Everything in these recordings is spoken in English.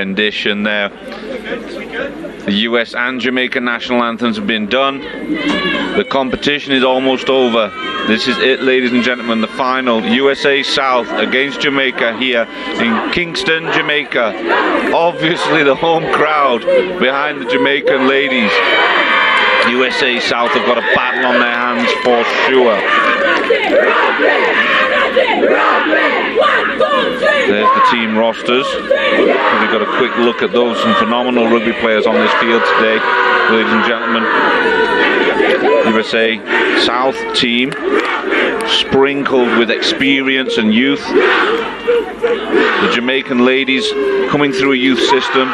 rendition there. The US and Jamaica national anthems have been done. The competition is almost over. This is it, ladies and gentlemen, the final. USA South against Jamaica here in Kingston, Jamaica. Obviously the home crowd behind the Jamaican ladies. USA South have got a battle on their hands for sure. There's the team rosters. We've got a quick look at those. Some phenomenal rugby players on this field today, ladies and gentlemen. USA South team sprinkled with experience and youth. The Jamaican ladies coming through a youth system.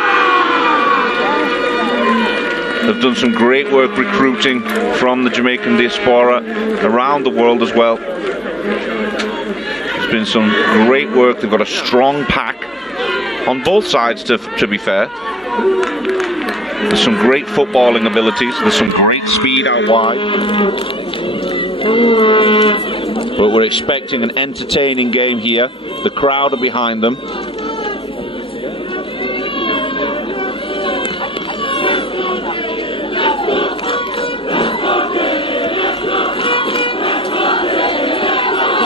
They've done some great work recruiting from the Jamaican diaspora around the world as well. There's been some great work. They've got a strong pack on both sides, to be fair. There's some great footballing abilities. There's some great speed out wide. But we're expecting an entertaining game here. The crowd are behind them.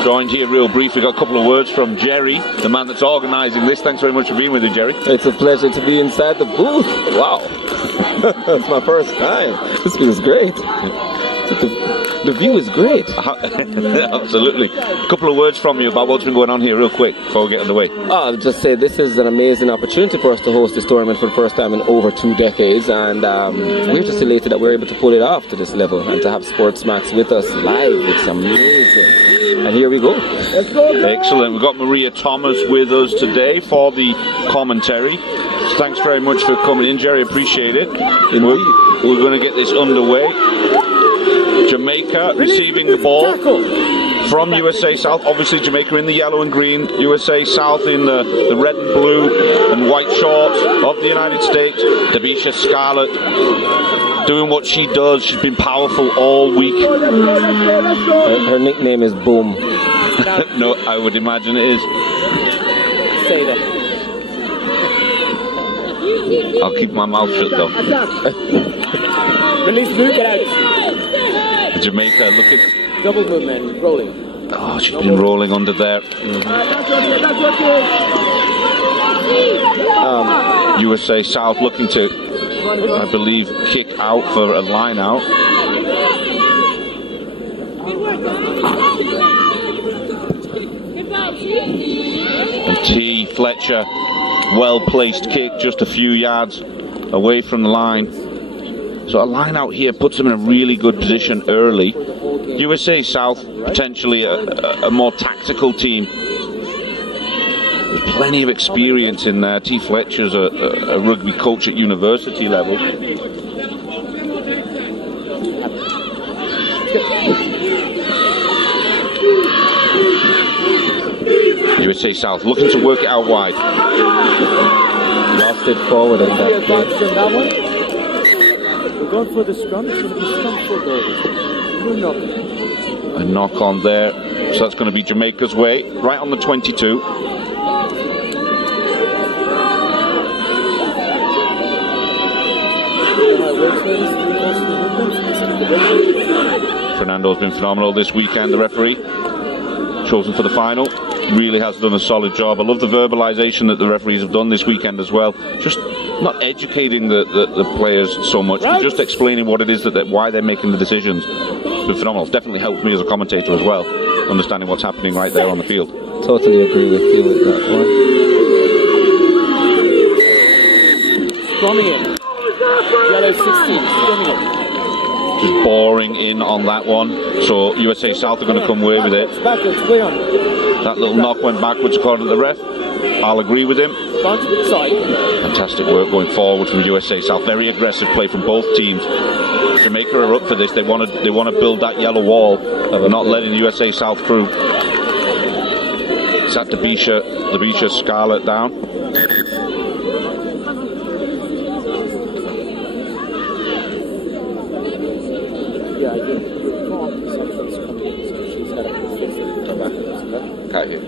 Joined here real brief. We got a couple of words from Jerry, the man that's organising this. Thanks very much for being with me, Jerry. It's a pleasure to be inside the booth. Wow. It's my first time. This feels great. The view is great. Absolutely. A couple of words from you about what's been going on here real quick before we get underway. I'll just say this is an amazing opportunity for us to host this tournament for the first time in over 2 decades, and we're just elated that we're able to pull it off to this level and to have Sportsmax with us live. It's amazing. And here we go. Excellent. We've got Maria Thomas with us today for the commentary. Thanks very much for coming in, Jerry. Appreciate it. We're going to get this underway. Jamaica receiving the ball from USA South. Obviously Jamaica in the yellow and green, USA South in the red and blue and white shorts of the United States. Dabisha Scarlett doing what she does. She's been powerful all week. Her nickname is Boom. No, I would imagine it is. Say that. I'll keep my mouth shut though. Release Luke, get out. Jamaica looking. Double movement, rolling. Oh, she's been rolling under there. USA South looking to, I believe, kick out for a line out. And T. Fletcher, well-placed kick, just a few yards away from the line. So a line out here puts them in a really good position early. USA South, potentially a more tactical team. There's plenty of experience in there. T. Fletcher's a rugby coach at university level. USA South looking to work it out wide. Lost it forward in that play. Going for the scrum, it's going to be scrum for a knock on there, so that's going to be Jamaica's way, right on the 22. Fernando's been phenomenal this weekend, the referee, chosen for the final. Really has done a solid job. I love the verbalisation that the referees have done this weekend as well. Just not educating the players so much, but just explaining what it is why they're making the decisions. It's been phenomenal. It's definitely helped me as a commentator as well, understanding what's happening right there on the field. Totally agree with you with that one. Scrumming in. Yellow 16, scrumming in. Just boring in on that one. So USA South are going to come away with it. Backwards, way on. That little knock went backwards according to the ref. I'll agree with him. Front, side. Fantastic work going forward from USA South. Very aggressive play from both teams. Jamaica are up for this. They want to build that yellow wall. They're not letting USA South through. Is that Dabisha Scarlett down? Yeah, I did. Something's coming in, so she's got to come back. Can't hear.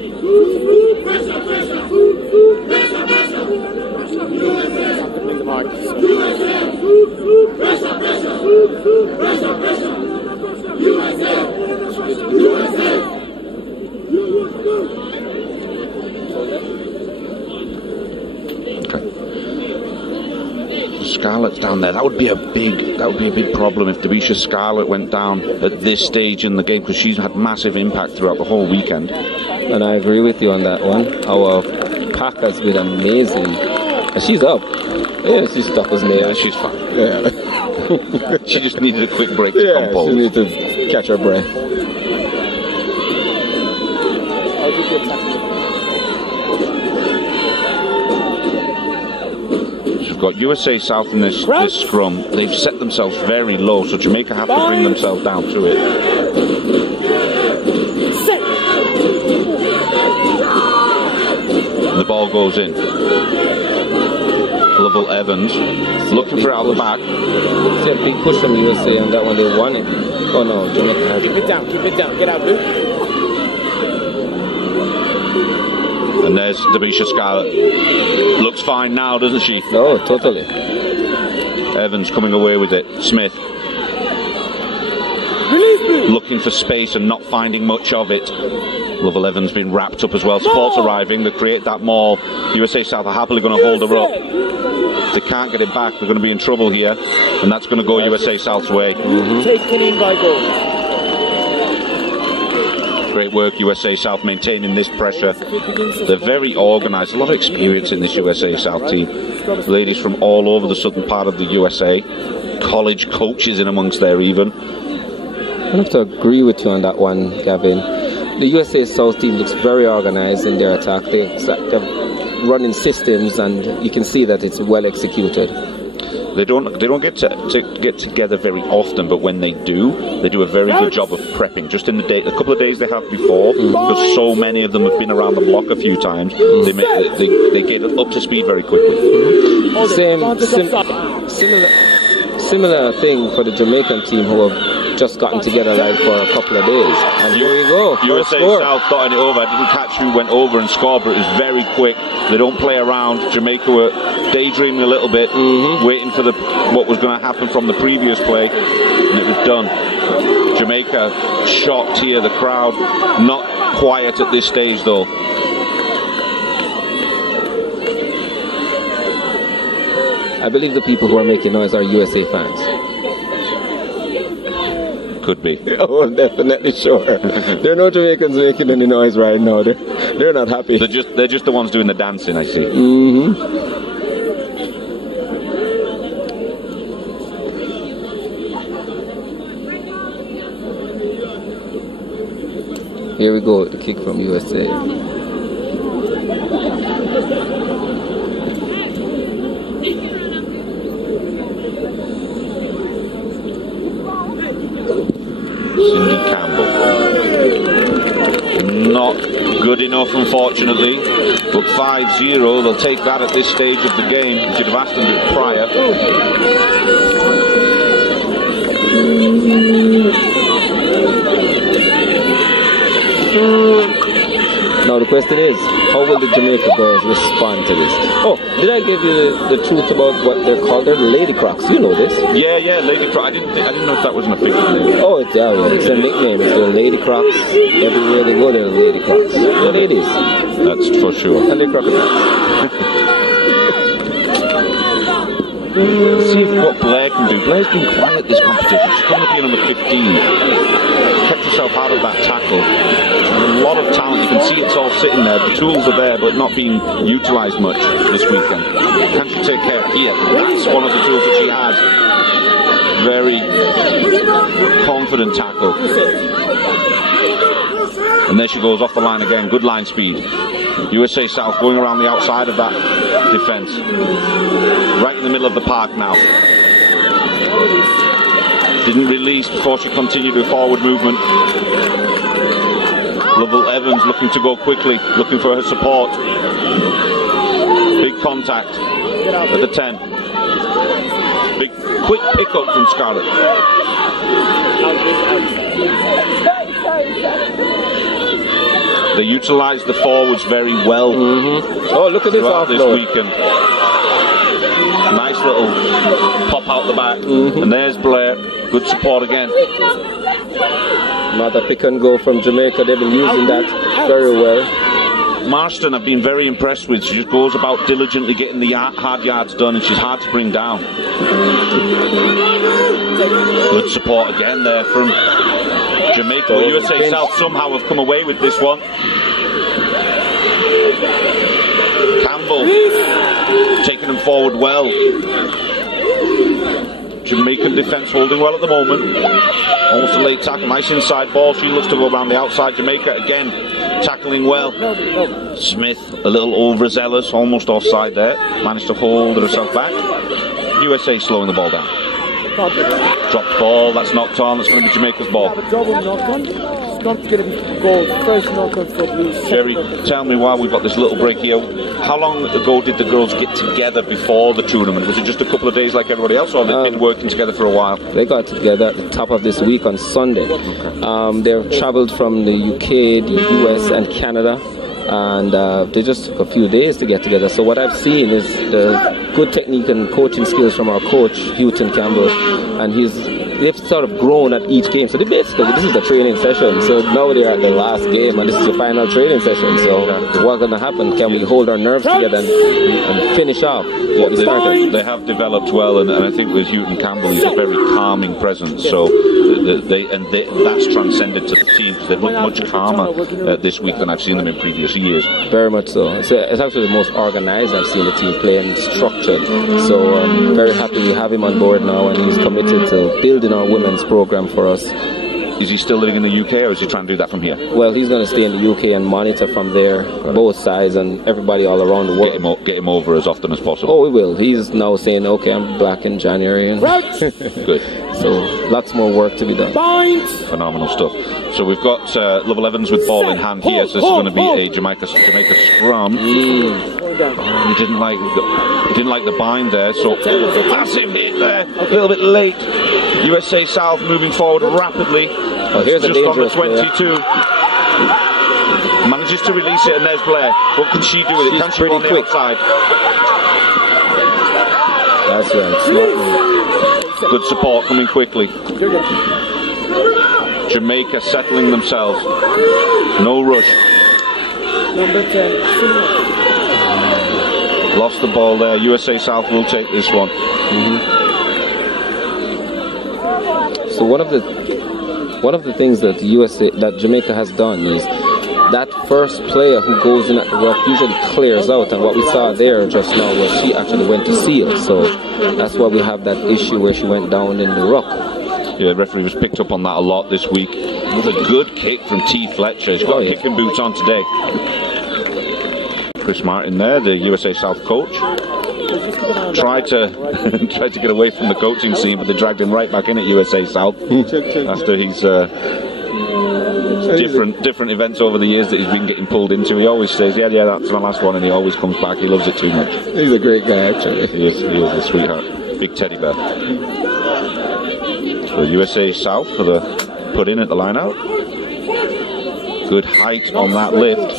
Scarlett's down there. That would be a big problem if Devisha Scarlett went down at this stage in the game, because she's had massive impact throughout the whole weekend. And I agree with you on that one. Our pack has been amazing. And she's up. Yeah, she's tough as nails. Yeah, she's fine. Yeah. She just needed a quick break to compose. She needed to catch her breath. We've got USA South in this scrum. They've set themselves very low, so Jamaica have to bring themselves down to it. The ball goes in. Lovell Evans looking for it out the back. See a big push from USA on that one. They won it. Oh no, Jamaica has it. Keep it down, get out, dude. And there's Devisha Scarlett. Looks fine now, doesn't she? No, totally. Evans coming away with it. Smith looking for space and not finding much of it. Lovell Evans been wrapped up as well. Support's arriving. They create that maul. USA South are happily going to hold her up. If they can't get it back, they're going to be in trouble here, and that's going to go USA South's way. Taken in by goal. Great work, USA South, maintaining this pressure. They're very organised. A lot of experience in this USA South team. Ladies from all over the southern part of the USA. College coaches in amongst there even. I have to agree with you on that one, Gavin. The USA South team looks very organised in their attack. They're running systems, and you can see that it's well executed. They don't get together very often, but when they do a very good job of prepping. Just in a couple of days they have before, because so many of them have been around the block a few times. They get up to speed very quickly. Similar thing for the Jamaican team, who have just gotten together like for a couple of days. And here we go. USA South dotting it over. I didn't catch who went over and scored, but it was very quick. They don't play around. Jamaica were daydreaming a little bit, waiting for what was going to happen from the previous play, and it was done. Jamaica shocked here. The crowd not quiet at this stage though. I believe the people who are making noise are USA fans. Could be. Oh, I'm definitely sure. There are no Jamaicans making any noise right now. They're not happy. They're just the ones doing the dancing, I see. Here we go, the kick from USA. Cindy Campbell. Not good enough, unfortunately. But 5-0, they'll take that at this stage of the game. You should have asked them it prior. Now the question is, how will the Jamaica girls respond to this? Oh, did I give you the truth about what they're called? They're the Lady Crocs. You know this? Yeah, Lady Crocs. I didn't know if that was an official name. Oh, it's their nickname. It's the Lady Crocs. Everywhere they go, they're the Lady Crocs. They're ladies. That's for sure. And they're crocodiles. Let's see what Blair can do. Blair's been quiet this competition. She's coming up here number 15. Kept herself out of that tackle. A lot of talent. You can see it's all sitting there. The tools are there, but not being utilised much this weekend. Can she take care? Here, that's one of the tools that she has. Very confident tackle. And there she goes off the line again. Good line speed. USA South going around the outside of that defence. Right in the middle of the park now. Didn't release before she continued her forward movement. Lovell Evans looking to go quickly, looking for her support. Big contact at the 10. Big quick pickup from Scarlett. They utilised the forwards very well. Oh, look at this offload. Weekend. Nice little pop out the back. And there's Blair. Good support again. Another pick and go from Jamaica. They've been using that very well. Marston I've been very impressed with. She just goes about diligently getting the hard yards done, and she's hard to bring down. Good support again there from Jamaica. Well, USA South somehow have come away with this one. Campbell taking them forward well. Jamaican defence holding well at the moment. Almost a late tackle, nice inside ball. She looks to go around the outside. Jamaica again tackling well. Smith a little overzealous, almost offside there. Managed to hold herself back. USA slowing the ball down. Dropped ball, that's knocked on. That's going to be Jamaica's ball. Double knock on. It's not going to be goal. First knock on for Blues. Jerry, tell me why we've got this little break here. How long ago did the girls get together before the tournament? Was it just a couple of days like everybody else, or they've been working together for a while? They got together at the top of this week on Sunday. Okay. They've travelled from the UK, the US and Canada, and they just took a few days to get together. So what I've seen is the good technique and coaching skills from our coach, Houghton Campbell, and they've sort of grown at each game. So they basically, this is the training session. So now they're at the last game, and this is the final training session. So what's going to happen? Can we hold our nerves together and finish off what we started? They have developed well, and I think with Houghton Campbell, he's a very calming presence. So that's transcended to the team. They look much calmer this week than I've seen them in previous years. Very much so. It's actually the most organised I've seen the team play, and structured. So I'm very happy we have him on board now, and he's committed to building our women's program for us. Is he still living in the UK, or is he trying to do that from here? Well, he's going to stay in the UK and monitor from there, both sides and everybody all around the world. Get him over as often as possible. Oh, we will. He's now saying, okay, I'm back in January. And good. So lots more work to be done. Phenomenal stuff. So we've got Lovell Evans with ball in hand here. So this is going to be a Jamaica scrum. Oh, he didn't like the bind there. So massive hit there. A little bit late. USA South moving forward rapidly. Oh, here's just on the 22. Manages to release it, and there's Blair. What can she do with it? Can she go on the outside? That's right. Good support coming quickly. Jamaica settling themselves. No rush. Number 10. Lost the ball there. USA South will take this one. So one of the things that Jamaica has done is that first player who goes in at the ruck usually clears out, and what we saw there just now was she actually went to seal. So that's why we have that issue where she went down in the ruck. Yeah, the referee was picked up on that a lot this week. With a good kick from T. Fletcher. He's got kicking boots on today. Chris Martin there, the USA South coach. Tried to get away from the coaching scene, but they dragged him right back in at USA South after he's different events over the years that he's been getting pulled into. He always says, yeah, that's my last one, and he always comes back. He loves it too much. He's a great guy, actually. He is a sweetheart. Big teddy bear. So USA South for the put in at the line out. Good height on that lift.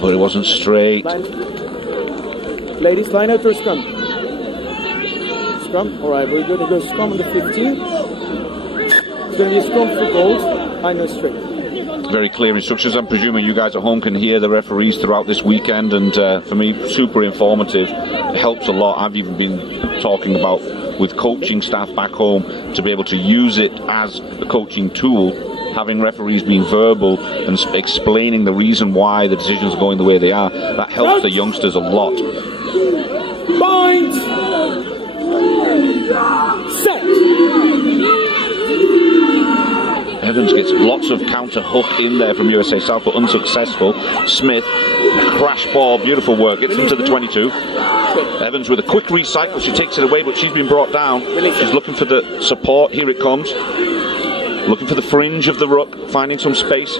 But it wasn't straight. Ladies, line out or scrum? Scrum? Alright, we're going to go scrum on the 15. It's going to be a scrum for goals. I know straight. Very clear instructions. I'm presuming you guys at home can hear the referees throughout this weekend, and for me, super informative. It helps a lot. I've even been talking about with coaching staff back home to be able to use it as a coaching tool. Having referees being verbal and explaining the reason why the decisions are going the way they are, that helps the youngsters a lot. Bind! Set! Evans gets lots of counter hook in there from USA South, but unsuccessful. Smith, a crash ball, beautiful work, gets them to the 22. Evans with a quick recycle, she takes it away, but she's been brought down. She's looking for the support, here it comes. Looking for the fringe of the ruck, finding some space.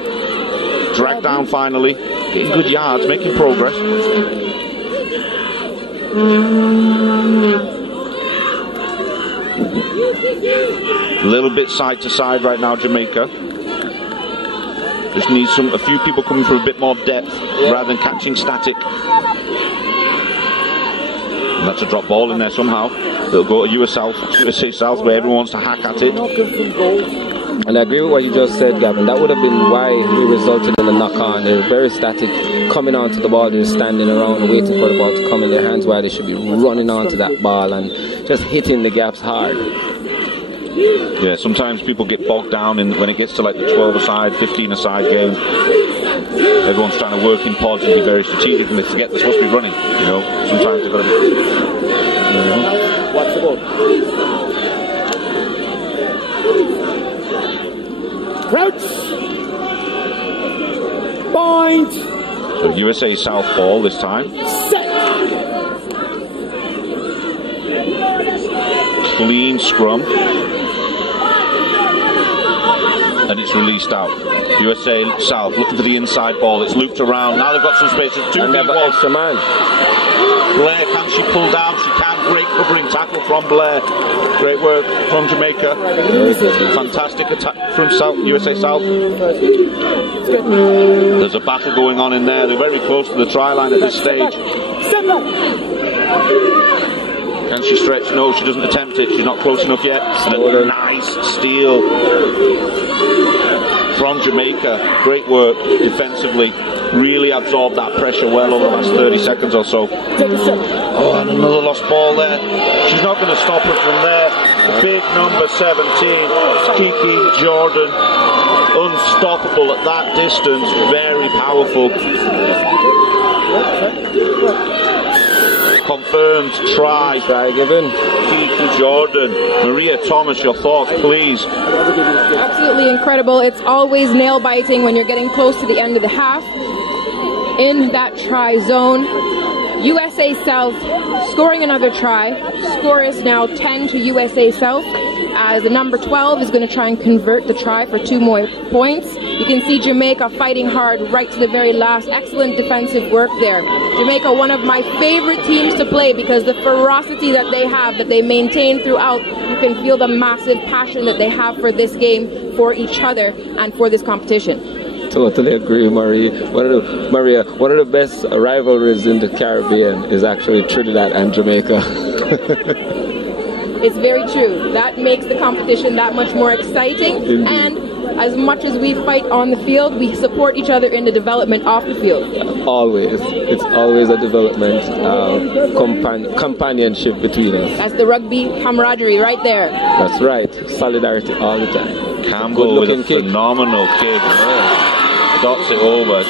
Dragged down finally, getting good yards, making progress. A little bit side to side right now, Jamaica. Just needs a few people coming for a bit more depth rather than catching static. And that's a drop ball in there somehow. It'll go to USA South where everyone wants to hack at it. And I agree with what you just said, Gavin. That would have been why we resulted in the knock-on. They're very static, coming onto the ball, they're standing around waiting for the ball to come in their hands, while they should be running onto that ball and just hitting the gaps hard. Yeah, sometimes people get bogged down in when it gets to like the 12-a-side, 15-a-side game. Everyone's trying to work in pods and be very strategic, and they forget they're supposed to be running. You know, sometimes they've got to be. Watch the ball. Crouch. Point. So USA South ball this time. Set. Clean scrum. And it's released out. USA South looking for the inside ball. It's looped around. Now they've got some space. It's 2v1. Extra man. Blair, can she pull down? She can. Great covering tackle from Blair. Great work from Jamaica. Fantastic attack from South, USA South. There's a battle going on in there. They're very close to the try line at this stage. Can she stretch? No, she doesn't attempt it. She's not close enough yet. And a nice steal from Jamaica. Great work defensively. Really absorbed that pressure well over the last 30 seconds or so. Oh, and another lost ball there. She's not going to stop her from there. The big number 17, Kiki Jordan. Unstoppable at that distance. Very powerful. Confirmed try. Try given. Kiki Jordan. Maria Thomas, your thoughts, please. Absolutely incredible. It's always nail biting when you're getting close to the end of the half. In that try zone, USA South scoring another try. Score is now 10 to USA South, as the number 12 is going to try and convert the try for 2 more points. You can see Jamaica fighting hard right to the very last. Excellent defensive work there. Jamaica, one of my favorite teams to play, because the ferocity that they have, that they maintain throughout, you can feel the massive passion that they have for this game, for each other, and for this competition. Totally agree, Maria. One of the best rivalries in the Caribbean is actually Trinidad and Jamaica. It's very true. That makes the competition that much more exciting. Indeed. And as much as we fight on the field, we support each other in the development off the field. Always. It's always a development, companionship between us. That's the rugby camaraderie right there. That's right. Solidarity all the time. Campbell with a phenomenal kick. Dots it over.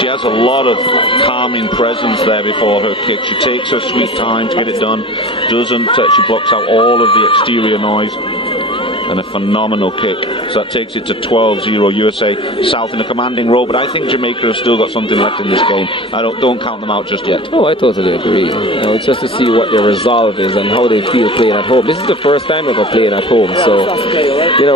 She has a lot of calming presence there before her kick. She takes her sweet time to get it done. She blocks out all of the exterior noise. And a phenomenal kick. So that takes it to 12-0 USA South in a commanding role. But I think Jamaica have still got something left in this game. I don't count them out just yet. Oh, I totally agree. It's just to see what their resolve is and how they feel playing at home. This is the first time ever playing at home, so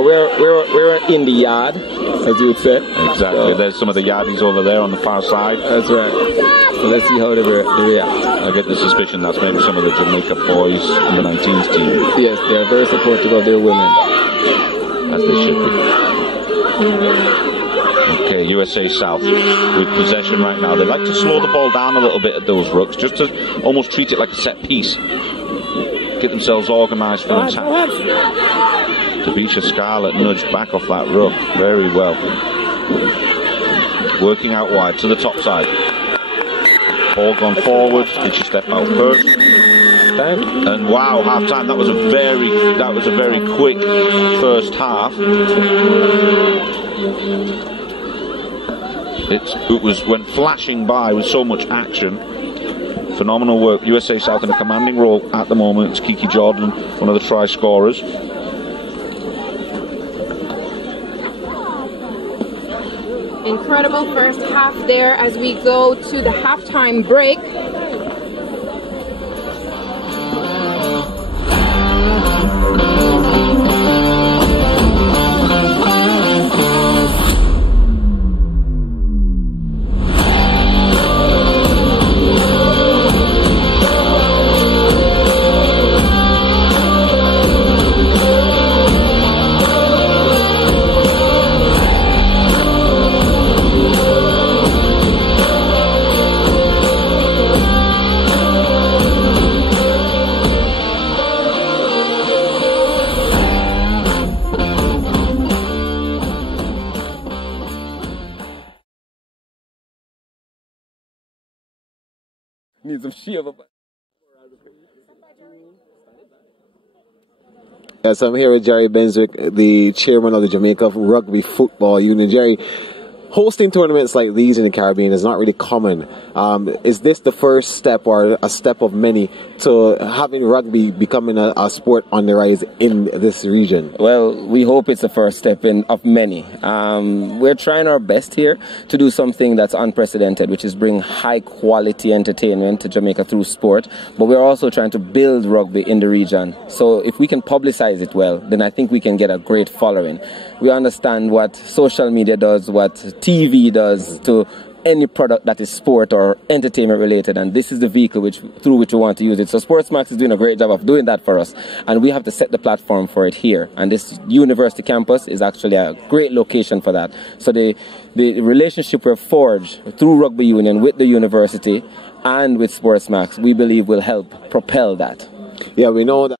we're in the yard, as you would say. Exactly. So, there's some of the yardies over there on the far side. That's right. So let's see how they react. I get the suspicion that's maybe some of the Jamaica boys in the 19s team. Yes, they're very supportive of their women. As they should be. Okay, USA South with possession right now. They like to slow the ball down a little bit at those rucks, just to almost treat it like a set piece. Get themselves organised for attack. Tabisha Scarlett nudged back off that ruck very well. Working out wide to the top side. Ball gone forward. Did she step out first? And wow, half time. That was a very quick first half. It went flashing by with so much action. Phenomenal work. USA South in a commanding role at the moment. It's Kiki Jordan, one of the try scorers. Incredible first half there as we go to the halftime break. Need some shave up. Yes, I'm here with Jerry Benswick, the chairman of the Jamaica Rugby Football Union. Jerry, hosting tournaments like these in the Caribbean is not really common. Is this the first step or a step of many to having rugby becoming a sport on the rise in this region? Well, we hope it's the first step of many. We're trying our best here to do something that's unprecedented, which is bring high quality entertainment to Jamaica through sport. But we're also trying to build rugby in the region. So if we can publicize it well, then I think we can get a great following. We understand what social media does, what TV does to any product that is sport or entertainment related, and this is the vehicle through which we want to use it. So Sportsmax is doing a great job of doing that for us, and we have to set the platform for it here. And this university campus is actually a great location for that. So the relationship we're forged through Rugby Union with the university and with Sportsmax, we believe will help propel that. Yeah, we know that.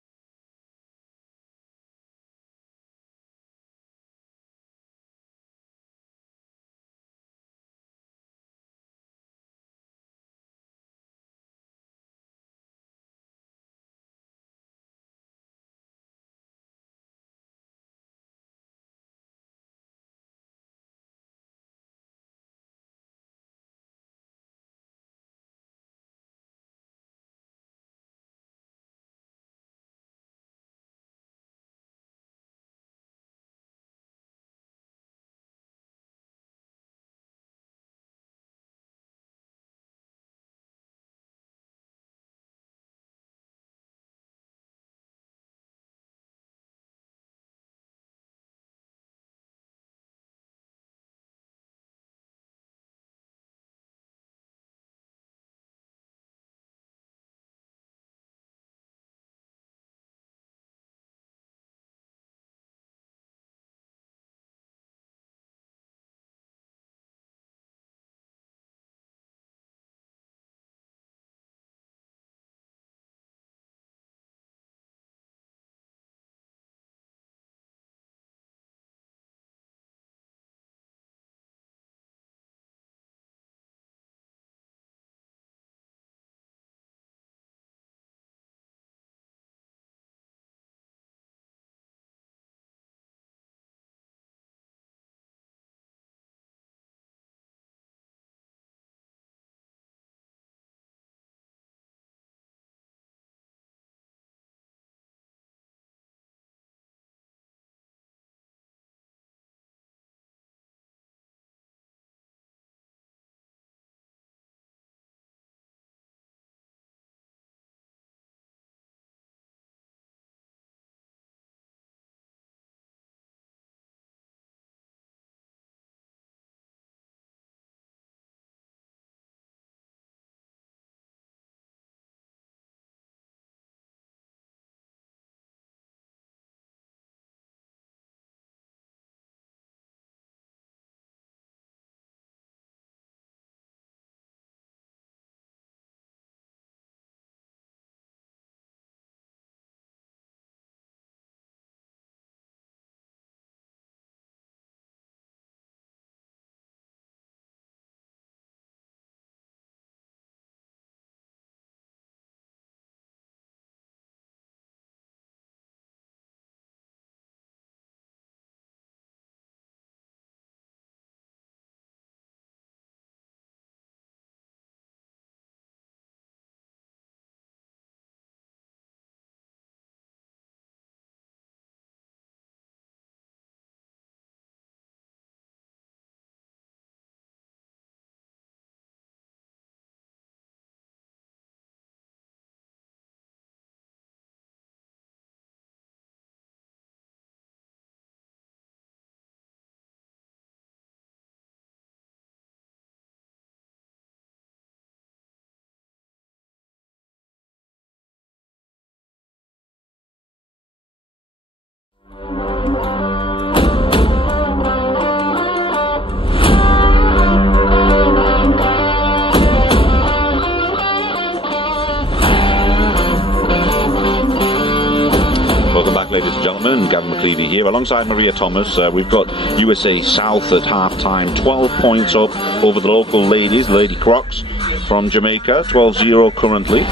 back, ladies and gentlemen. Gavin McClevey here alongside Maria Thomas. We've got USA South at half-time, 12 points up over the local ladies, the Lady Crocs from Jamaica, 12-0 currently.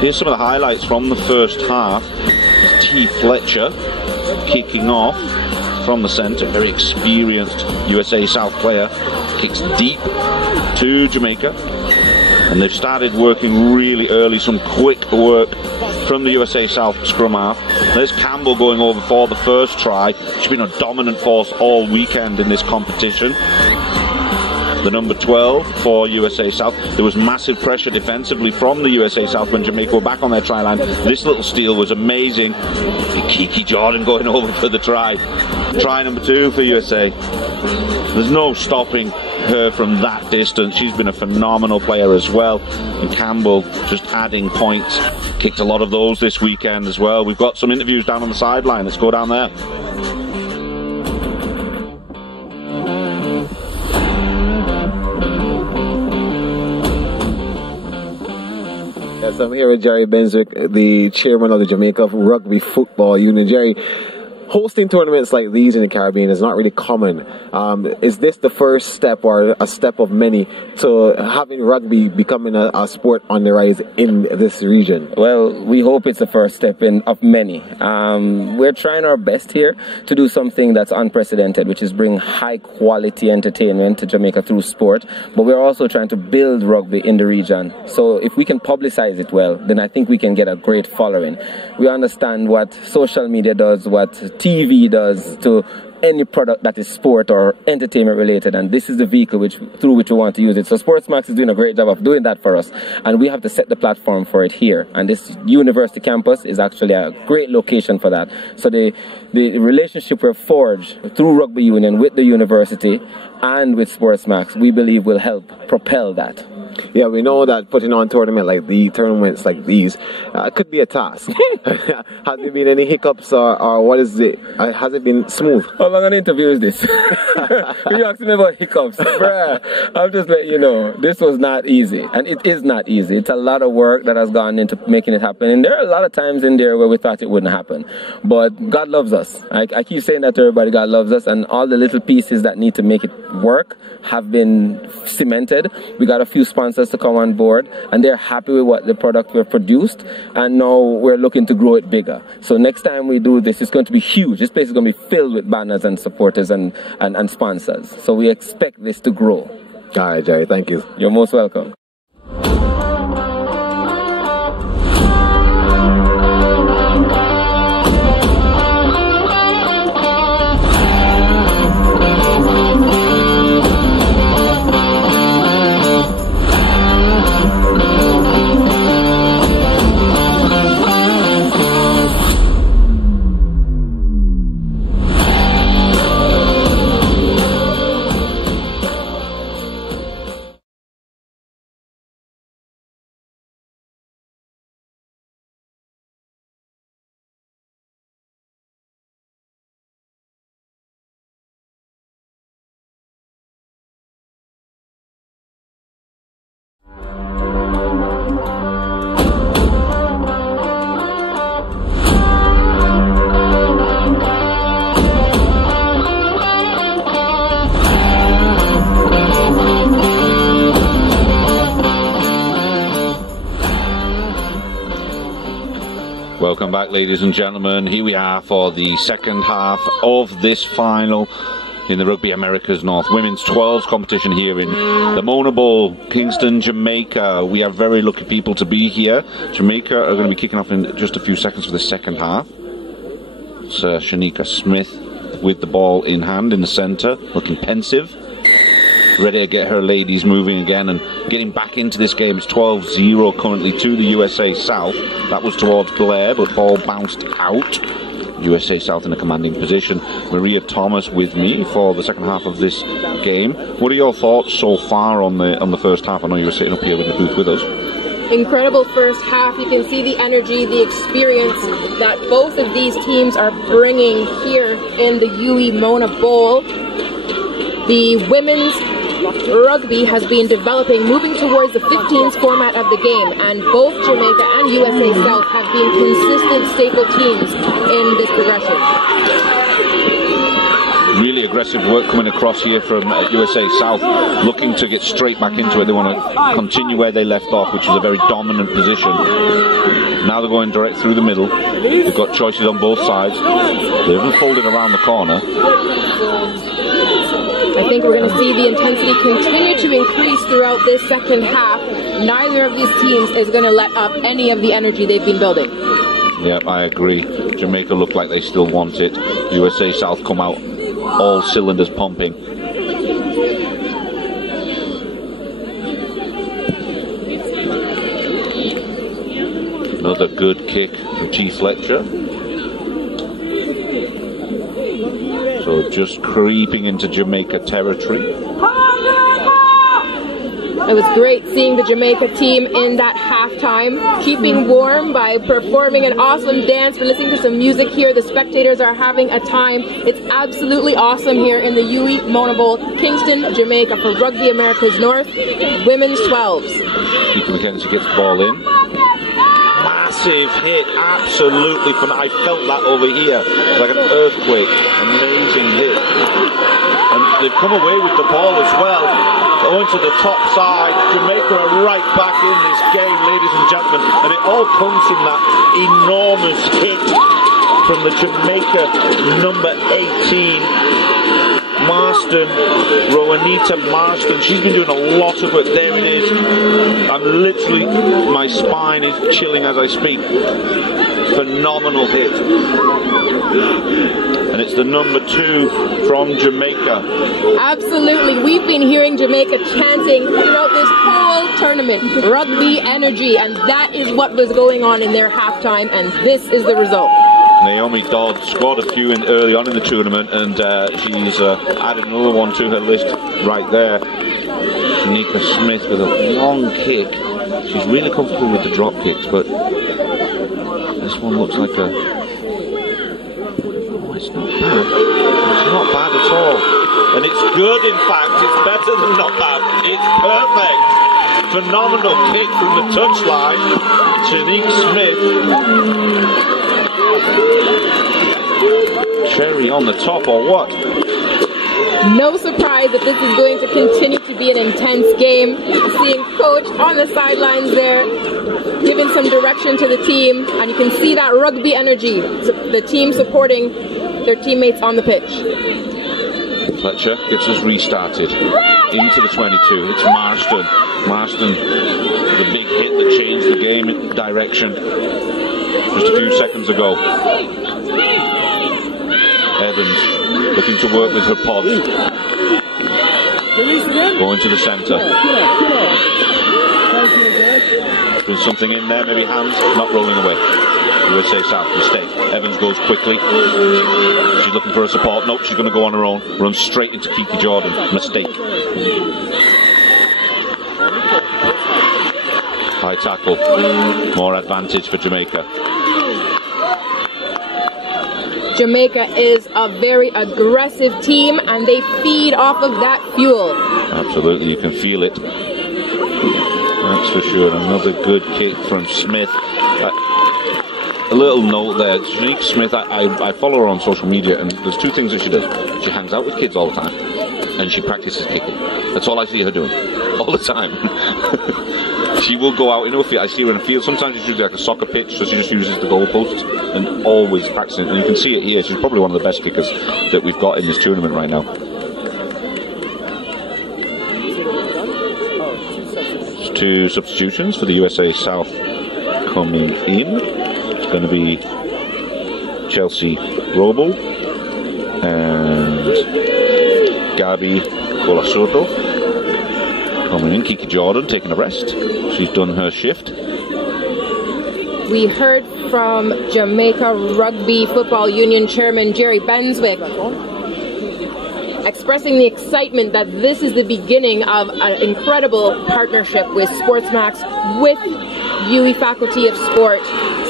Here's some of the highlights from the first half. T. Fletcher kicking off from the centre, very experienced USA South player, kicks deep to Jamaica, and they've started working really early, some quick work from the USA South scrum half. There's Campbell going over for the first try. She's been a dominant force all weekend in this competition. The number 12 for USA South. There was massive pressure defensively from the USA South when Jamaica were back on their try line. This little steal was amazing. Kiki Jordan going over for the try. Try number 2 for USA. There's no stopping her from that distance. She's been a phenomenal player as well. And Campbell just adding points. Kicked a lot of those this weekend as well. We've got some interviews down on the sideline. Let's go down there. Yes, I'm here with Jerry Benswick, the chairman of the Jamaica Rugby Football Union. Jerry, hosting tournaments like these in the Caribbean is not really common. Is this the first step or a step of many to having rugby becoming a sport on the rise in this region? Well, we hope it's the first step of many. We're trying our best here to do something that's unprecedented, which is bring high quality entertainment to Jamaica through sport, but we're also trying to build rugby in the region. So if we can publicize it well, then I think we can get a great following. We understand what social media does, what TV does to any product that is sport or entertainment related, and this is the vehicle through which we want to use it. So Sportsmax is doing a great job of doing that for us, and we have to set the platform for it here, and this university campus is actually a great location for that. So the relationship we're forged through Rugby Union with the university and with Sportsmax, we believe will help propel that. Yeah, we know that putting on tournaments like these could be a task. Has there been any hiccups or what is it? Has it been smooth? How long an interview is this? You asking me about hiccups? Bruh, I'm just letting you know, this was not easy, and it is not easy. It's a lot of work that has gone into making it happen, and there are a lot of times in there where we thought it wouldn't happen. But God loves us. I keep saying that to everybody, God loves us, and all the little pieces that need to make it work have been cemented. We got a few sponsors to come on board, and they're happy with what the product we've produced, and now we're looking to grow it bigger. So next time we do this, it's going to be huge. This place is going to be filled with banners and supporters and sponsors. So we expect this to grow. All right, Jerry, thank you. You're most welcome. Welcome back, ladies and gentlemen. Here we are for the second half of this final in the Rugby Americas North Women's 12s competition here in the Mona Bowl, Kingston, Jamaica. We are very lucky people to be here. Jamaica are going to be kicking off in just a few seconds for the second half. It's Shanika Smith with the ball in hand in the centre, looking pensive, ready to get her ladies moving again and getting back into this game. It's 12-0 currently to the USA South. That was towards Blair, but ball bounced out. USA South in a commanding position. Maria Thomas with me for the second half of this game. What are your thoughts so far on the first half? I know you were sitting up here in the booth with us. Incredible first half. You can see the energy, the experience that both of these teams are bringing here in the UE Mona Bowl. The women's Rugby has been developing, moving towards the 15s format of the game, and both Jamaica and USA South have been consistent staple teams in this progression. Really aggressive work coming across here from USA South, looking to get straight back into it. They want to continue where they left off, which is a very dominant position. Now they're going direct through the middle. They've got choices on both sides. They haven't folded around the corner. I think we're going to see the intensity continue to increase throughout this second half. Neither of these teams is going to let up any of the energy they've been building. Yep, I agree. Jamaica look like they still want it. USA South come out all cylinders pumping. Another good kick from T. Fletcher. So just creeping into Jamaica territory. It was great seeing the Jamaica team in that halftime, keeping warm by performing an awesome dance. We're listening to some music here. The spectators are having a time. It's absolutely awesome here in the UE Mona Bowl, Kingston, Jamaica, for Rugby America's North, Women's 12s. Keith McKenzie gets the ball in. Massive hit, absolutely fun. I felt that over here, like an earthquake. Amazing hit. And they've come away with the ball as well. Going to the top side. Jamaica are right back in this game, ladies and gentlemen. And it all comes from that enormous hit from the Jamaica number 18. Marston, Rowanita Marston. She's been doing a lot of work. There it is. I'm literally, my spine is chilling as I speak. Phenomenal hit. And it's the number 2 from Jamaica. Absolutely. We've been hearing Jamaica chanting throughout this whole tournament. Rugby energy. And that is what was going on in their halftime. And this is the result. Naomi Dodd scored a few in early on in the tournament, and she's added another one to her list right there. Shanika Smith with a long kick. She's really comfortable with the drop kicks, but this one looks like a... Oh, it's not bad. It's not bad at all. And it's good, in fact. It's better than not bad. It's perfect. Phenomenal kick from the touchline. Shanika Smith. Cherry on the top or what? No surprise that this is going to continue to be an intense game. Seeing Coach on the sidelines there, giving some direction to the team, and you can see that rugby energy, the team supporting their teammates on the pitch. Fletcher gets us restarted into the 22. It's Marston. Marston, the big hit that changed the game direction just a few seconds ago. Evans looking to work with her pods. Going to the centre. There's something in there, maybe hands, not rolling away. USA South, mistake. Evans goes quickly. She's looking for a support. Nope, she's going to go on her own. Runs straight into Kiki Jordan. Mistake. High tackle. More advantage for Jamaica. Jamaica is a very aggressive team, and they feed off of that fuel. Absolutely, you can feel it. That's for sure. Another good kick from Smith. A little note there, Shanika Smith, I follow her on social media, and there's two things that she does. She hangs out with kids all the time, and she practices kicking. That's all I see her doing, all the time. She will go out into a field. I see her in a field. Sometimes it's usually like a soccer pitch, so she just uses the goalposts and always practicing. And you can see it here. She's probably one of the best kickers that we've got in this tournament right now. Two substitutions for the USA South coming in. It's going to be Chelsea Roble and Gabi Colasoto coming in. Kiki Jordan taking a rest. She's done her shift. We heard from Jamaica Rugby Football Union Chairman Jerry Benswick expressing the excitement that this is the beginning of an incredible partnership with Sportsmax, with UE Faculty of Sport,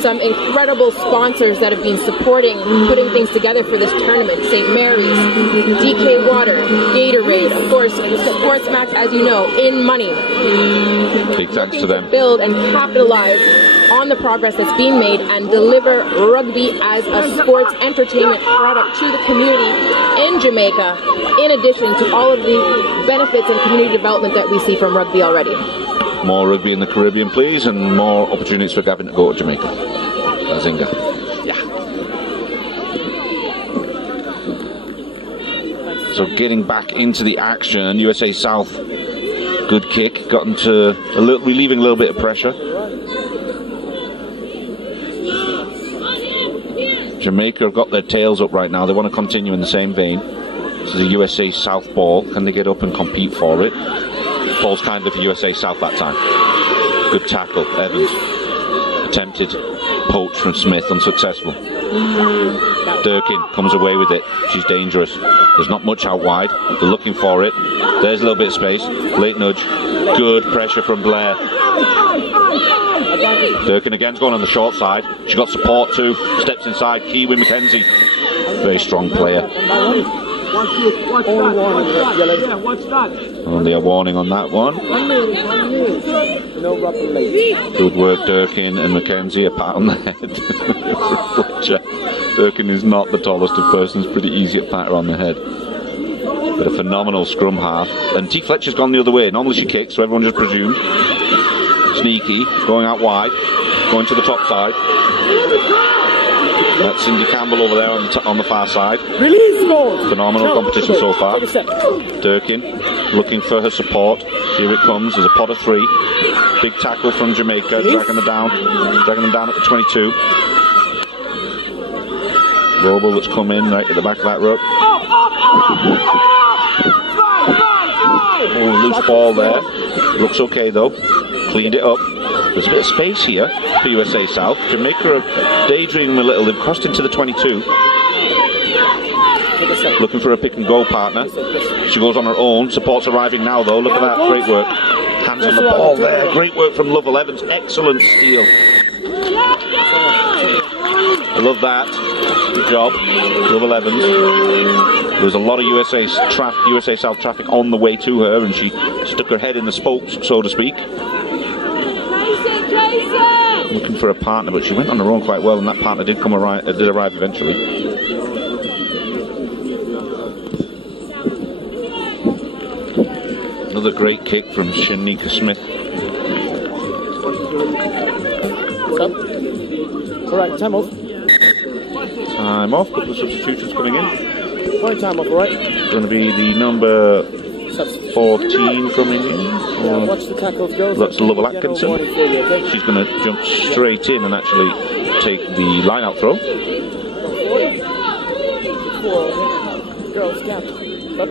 some incredible sponsors that have been supporting, putting things together for this tournament. St. Mary's, DK Water, Gatorade, of course, Sportsmax, as you know, in money. Big thanks to them. Build and capitalize on the progress that's being made and deliver rugby as a sports entertainment product to the community in Jamaica, in addition to all of the benefits and community development that we see from rugby already. More rugby in the Caribbean, please, and more opportunities for Gavin to go to Jamaica. Bazinga. Yeah. So getting back into the action, USA South, good kick, got into relieving a little bit of pressure. Jamaica have got their tails up right now. They want to continue in the same vein. This is a USA South ball. Can they get up and compete for it? Ball's kindly for USA South that time. Good tackle, Evans. Attempted poach from Smith, unsuccessful. Durkin comes away with it. She's dangerous. There's not much out wide. They're looking for it. There's a little bit of space. Late nudge. Good pressure from Blair. Durkin again's going on the short side. She got support too. Steps inside. Kiwi McKenzie. Very strong player. Only a warning on that one. Good work, Durkin and McKenzie. A pat on the head. Durkin is not the tallest of persons. Pretty easy to pat her on the head. But a phenomenal scrum half. And T. Fletcher's gone the other way. Normally she kicks, so everyone just presumed. Sneaky, going out wide, going to the top side. That's Cindy Campbell over there on the far side. Phenomenal competition so far. Durkin looking for her support. Here it comes. There's a pot of three. Big tackle from Jamaica, dragging them down at the 22. Roble that's come in right at the back of that rope. Oh, loose ball there. Looks okay though. Cleaned it up. There's a bit of space here for USA South. Jamaica are daydreaming a little. They've crossed into the 22. Looking for a pick and go partner. She goes on her own. Support's arriving now though. Look at that. Great work. Hands on the ball there. Great work from Lovell Evans. Excellent steal. I love that. Good job. Lovell Evans. There was a lot of USA South traffic on the way to her and she stuck her head in the spokes, so to speak. Looking for a partner, but she went on her own quite well, and that partner did arrive eventually. Another great kick from Shanika Smith. Alright, time off. Time off, couple of substitutions coming in. One time off, alright? Going to be the number 14 coming in. Watch the tackles go. That's Lovell Atkinson. She's going to jump straight in and actually take the line-out throw. Girls, gap. Up.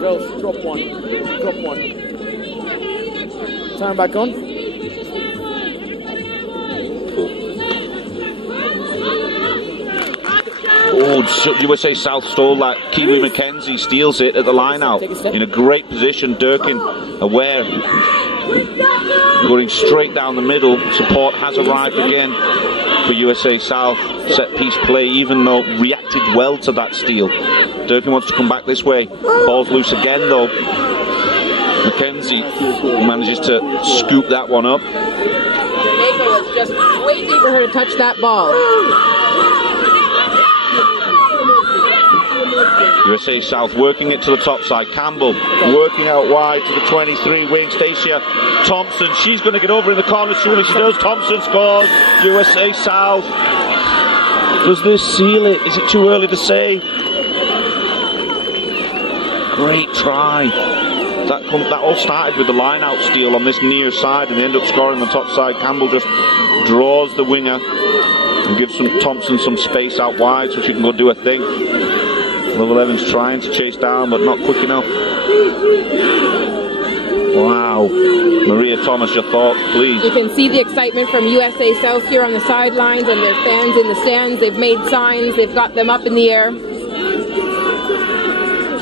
Girls, drop one. Drop one. Time back on. Oh, USA South stole that. Kiwi McKenzie steals it at the line out. In a great position. Durkin aware. Going straight down the middle. Support has arrived again for USA South. Set piece play, even though reacted well to that steal. Durkin wants to come back this way. Ball's loose again though. McKenzie manages to scoop that one up. Jamaica was just waiting for her to touch that ball. USA South working it to the top side. Campbell working out wide to the 23 wing. Stacia Thompson, she's going to get over in the corner. Surely she does. Thompson scores. USA South. Does this seal it? Is it too early to say? Great try. That all started with the line out steal on this near side and they end up scoring the top side. Campbell just draws the winger and gives Thompson some space out wide so she can go do her thing. Lovell Evans trying to chase down, but not quick enough. Wow. Maria Thomas, your thoughts, please. You can see the excitement from USA South here on the sidelines and their fans in the stands. They've made signs. They've got them up in the air.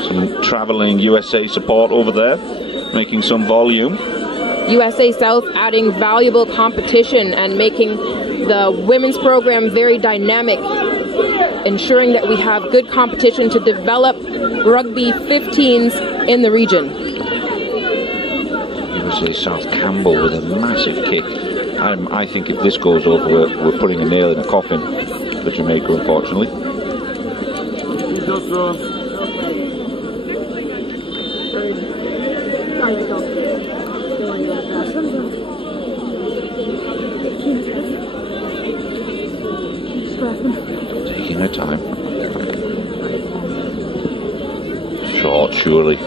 Some travelling USA support over there, making some volume. USA South adding valuable competition and making the women's program very dynamic, ensuring that we have good competition to develop rugby 15s in the region. USA South Campbell with a massive kick. I think if this goes over, we're putting a nail in a coffin for Jamaica, unfortunately. Taking her time. Short, surely.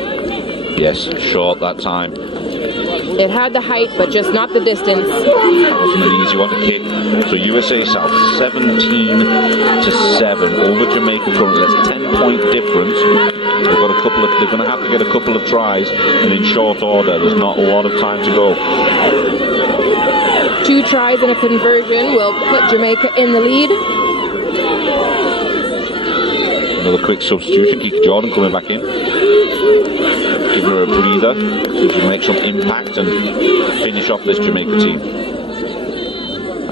Yes, short that time. It had the height, but just not the distance. That wasn't an easy one to kick. So USA South 17-7 over Jamaica currently. That's 10-point difference. They've got a couple of. They're going to have to get a couple of tries, and in short order. There's not a lot of time to go. 2 tries and a conversion will put Jamaica in the lead. Another quick substitution. Kiki Jordan coming back in. Give her a breather so she can make some impact and finish off this Jamaica team.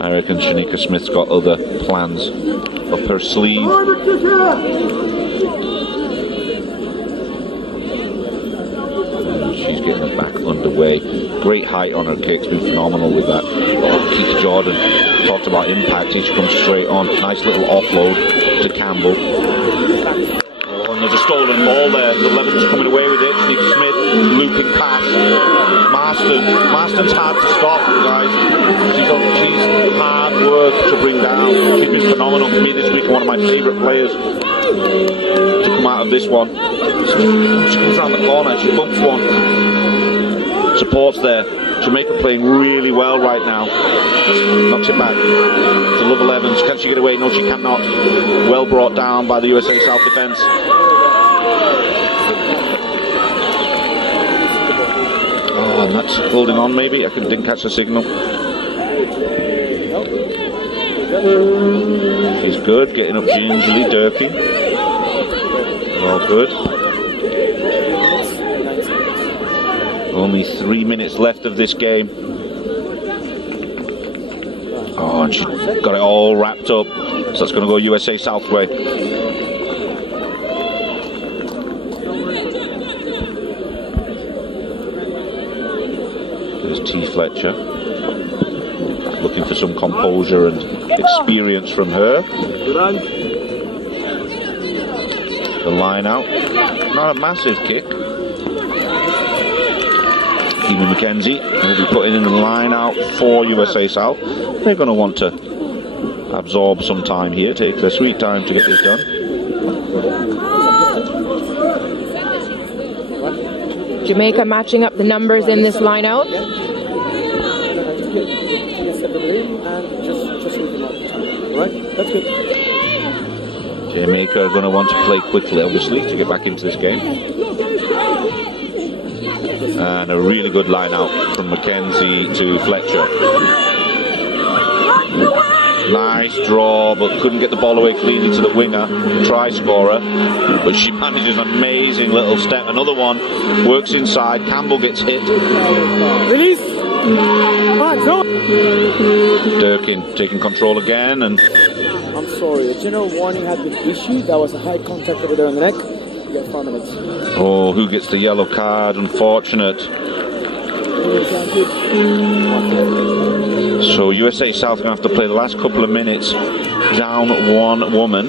I reckon Shanika Smith's got other plans up her sleeve. She's getting us back underway. Great height on her kicks, been phenomenal with that. Oh, Keith Jordan talked about impact. He comes straight on. Nice little offload to Campbell. Oh, and there's a stolen ball there. The Levin's coming away with it. Shanika Smith looping pass. Marston's hard to stop, guys. She's hard work to bring down. She's been phenomenal for me this week. One of my favourite players to come out of this one. She comes around the corner, she bumps one. Support's there. Jamaica playing really well right now. Knocks it back to Lovell Evans. Can she get away? No, she cannot. Well brought down by the USA South defence. Oh, and that's holding on maybe. I didn't catch the signal. She's good, getting up gingerly, Durkee. All good. Only 3 minutes left of this game. Oh, and she got it all wrapped up. So that's going to go USA South way. There's T. Fletcher. Looking for some composure and experience from her. The line out. Not a massive kick. Keely McKenzie will be putting in the line out for USA South. They're going to want to absorb some time here, take their sweet time to get this done. Jamaica matching up the numbers in this line out. Jamaica are going to want to play quickly, obviously, to get back into this game. And a really good line out from McKenzie to Fletcher. Nice draw, but couldn't get the ball away cleanly to the winger, try scorer. But she manages an amazing little step. Another one, works inside, Campbell gets hit. Release! Durkin taking control again, and I'm sorry, a general warning had been issued. That was a high contact over there on the neck. You get 4 minutes. oh, who gets the yellow card? Unfortunate. So USA South are going to have to play the last couple of minutes down one woman.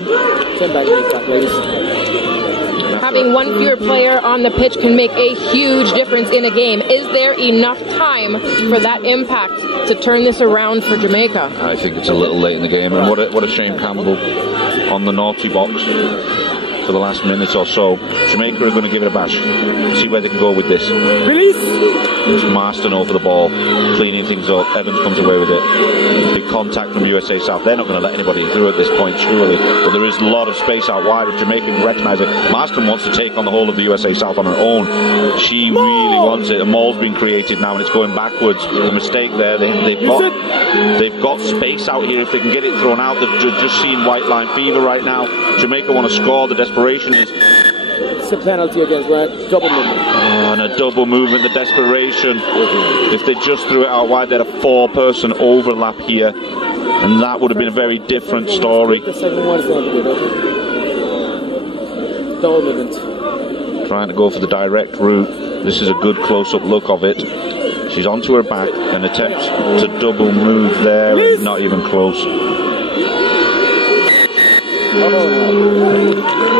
Having one fewer player on the pitch can make a huge difference in a game. Is there enough time for that impact to turn this around for Jamaica? I think it's a little late in the game, and what a shame Campbell on the naughty box for the last minute or so. Jamaica are going to give it a bash, see where they can go with this. Release! It's Marston over the ball, cleaning things up. Evans comes away with it. Big contact from USA South. They're not going to let anybody through at this point, surely. But there is a lot of space out wide. If Jamaica can recognise it, Marston wants to take on the whole of the USA South on her own. She really wants it. A maul's been created now, and it's going backwards. A mistake there. They've got space out here if they can get it thrown out. They've just seen white line fever right now. Jamaica want to score. The desperation is It's a penalty against Ryan. Double movement. And a double movement, the desperation. If they just threw it out wide, they had a 4-person overlap here. And that would have been a very different story. The second one is going to be double movement. Trying to go for the direct route. This is a good close-up look of it. She's onto her back and attempts to double move there, and not even close.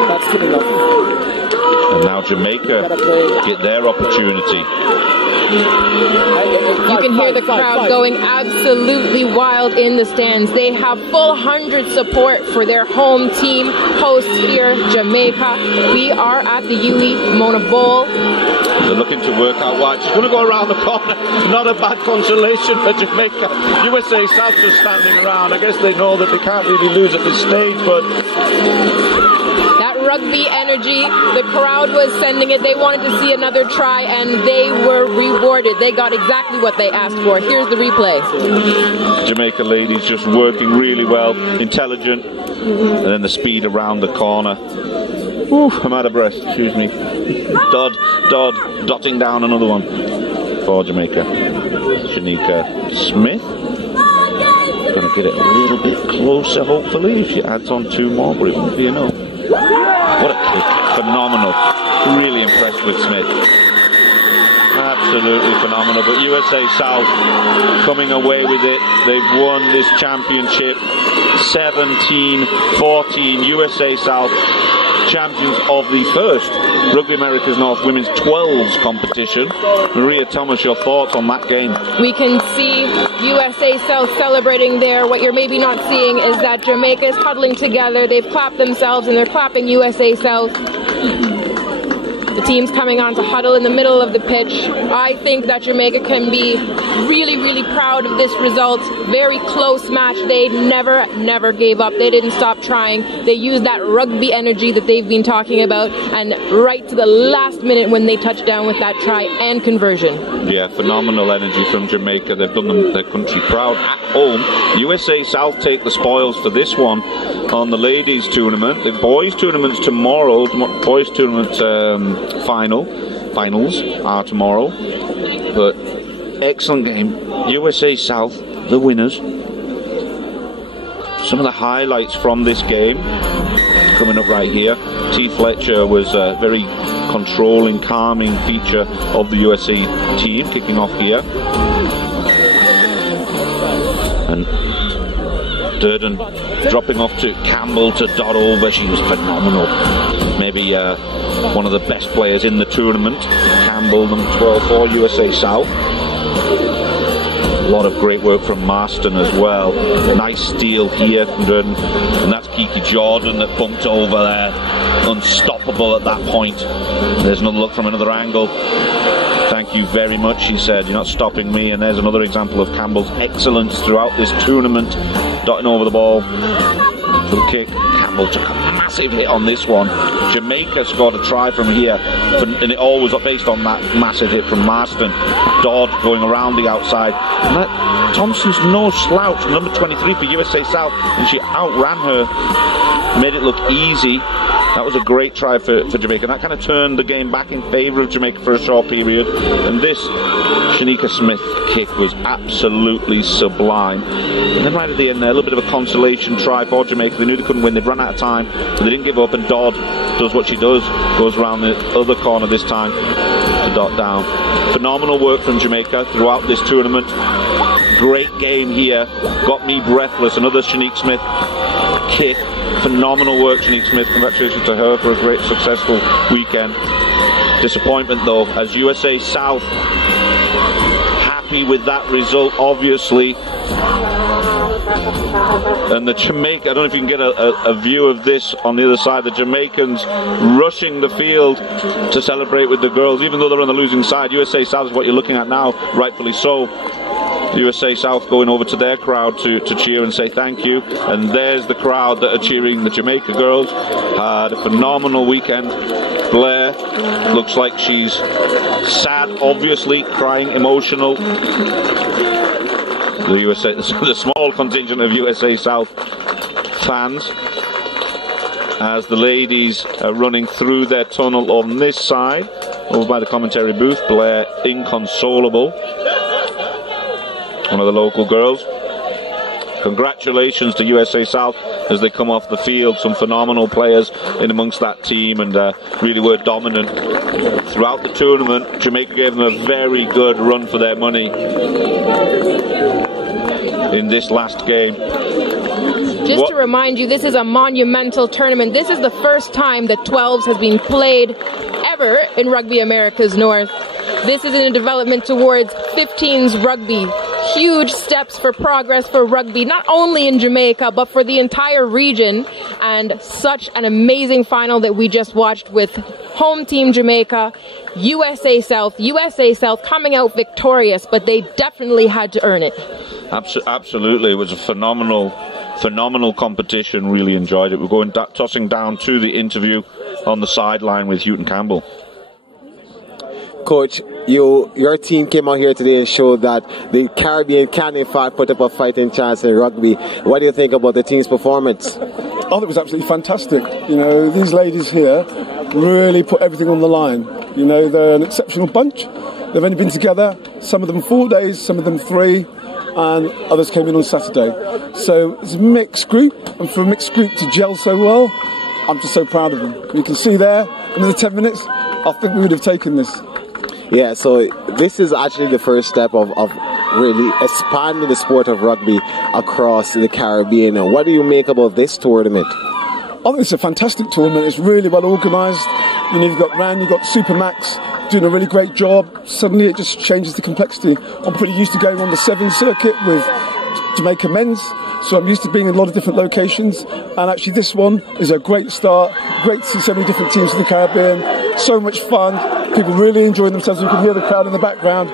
That's good enough. And now Jamaica get their opportunity. You can hear the crowd going absolutely wild in the stands. They have full 100 support for their home team, hosts here, Jamaica. We are at the UE Mona Bowl. They're looking to work out wide. She's going to go around the corner. Not a bad consolation for Jamaica. USA South just standing around. I guess they know that they can't really lose at this stage, but that rugby energy, the crowd was sending it. They wanted to see another try, and they were rewarded. They got exactly what they asked for. Here's the replay. Jamaica ladies just working really well, intelligent, and then the speed around the corner. Ooh, I'm out of breath, excuse me. Dotting down another one for Jamaica. Shanika Smith. Going to get it a little bit closer, hopefully, if she adds on 2 more, but it won't be enough. What a kick. Phenomenal. Really impressed with Smith. Absolutely phenomenal. But USA South coming away with it. They've won this championship 17-14. USA South champions of the first Rugby Americas North Women's 12s competition. Maria Thomas, your thoughts on that game? We can see USA South celebrating there. What you're maybe not seeing is that Jamaica is huddling together. They've clapped themselves and they're clapping USA South. The team's coming on to huddle in the middle of the pitch. I think that Jamaica can be really, really proud of this result. Very close match. They never gave up. They didn't stop trying. They used that rugby energy that they've been talking about, and right to the last minute when they touched down with that try and conversion. Yeah, phenomenal energy from Jamaica. They've done their country proud at home. USA South take the spoils for this one on the ladies tournament. The boys tournament's tomorrow. Boys tournament finals are tomorrow. But excellent game. USA South, the winners. Some of the highlights from this game coming up right here. T. Fletcher was a very controlling, calming feature of the USA team, kicking off here. And Durden dropping off to Campbell to dot over. She was phenomenal. Maybe one of the best players in the tournament. Campbell, number 12 for USA South. A lot of great work from Marston as well. Nice steal here from Durden. And that's Kiki Jordan that bumped over there. Unstoppable at that point. There's another look from another angle. Thank you very much, she said. You're not stopping me. And there's another example of Campbell's excellence throughout this tournament. Dotting over the ball for the kick. Campbell took a massive hit on this one. Jamaica scored a try from here, and it all was based on that massive hit from Marston. Dodd going around the outside. And that Thompson's no slouch, number 23 for USA South, and she outran her, made it look easy. That was a great try for Jamaica. That kind of turned the game back in favour of Jamaica for a short period. And this Shanika Smith kick was absolutely sublime. And then right at the end there, a little bit of a consolation try for Jamaica. They knew they couldn't win, they'd run out of time, but they didn't give up, and Dodd does what she does, goes around the other corner this time to dot down. Phenomenal work from Jamaica throughout this tournament. Great game here, got me breathless. Another Shanique Smith kick. Phenomenal work, Shanique Smith. Congratulations to her for a great successful weekend. Disappointment though, as USA South happy with that result, obviously. And the Jamaica, I don't know if you can get a view of this on the other side, the Jamaicans rushing the field to celebrate with the girls, even though they're on the losing side. USA South is what you're looking at now, rightfully so. USA South going over to their crowd to cheer and say thank you. And there's the crowd that are cheering the Jamaica girls. Had a phenomenal weekend. Blair looks like she's sad, obviously, crying, emotional. The small contingent of USA South fans as the ladies are running through their tunnel on this side, over by the commentary booth. Blair Inconsolable, one of the local girls. Congratulations to USA South as they come off the field. Some phenomenal players in amongst that team, and really were dominant throughout the tournament. Jamaica gave them a very good run for their money in this last game. Just to remind you, this is a monumental tournament. This is the first time that 12s has been played ever in Rugby Americas North. This is in a development towards 15s rugby. Huge steps for progress for rugby, not only in Jamaica, but for the entire region. And such an amazing final that we just watched with home team Jamaica, USA South coming out victorious, but they definitely had to earn it. Absolutely, it was a phenomenal competition. Really enjoyed it. We're going tossing down to the interview on the sideline with Houghton Campbell. Coach, your team came out here today and showed that the Caribbean can in fact put up a fighting chance in rugby. What do you think about the team's performance? I thought it was absolutely fantastic. You know, these ladies here really put everything on the line. You know, they're an exceptional bunch. They've only been together, some of them 4 days, some of them 3, and others came in on Saturday. So it's a mixed group, and for a mixed group to gel so well, I'm just so proud of them. You can see there, another 10 minutes, I think we would have taken this. Yeah, so this is actually the first step of really expanding the sport of rugby across the Caribbean. And what do you make about this tournament? I think it's a fantastic tournament. It's really well organised. You know, you've got Ran, you've got Supermax doing a really great job. Suddenly it just changes the complexity. I'm pretty used to going on the 7 circuit with Jamaica men's, so I'm used to being in a lot of different locations, and actually this one is a great start. Great to see so many different teams in the Caribbean. So much fun. People really enjoying themselves. You can hear the crowd in the background.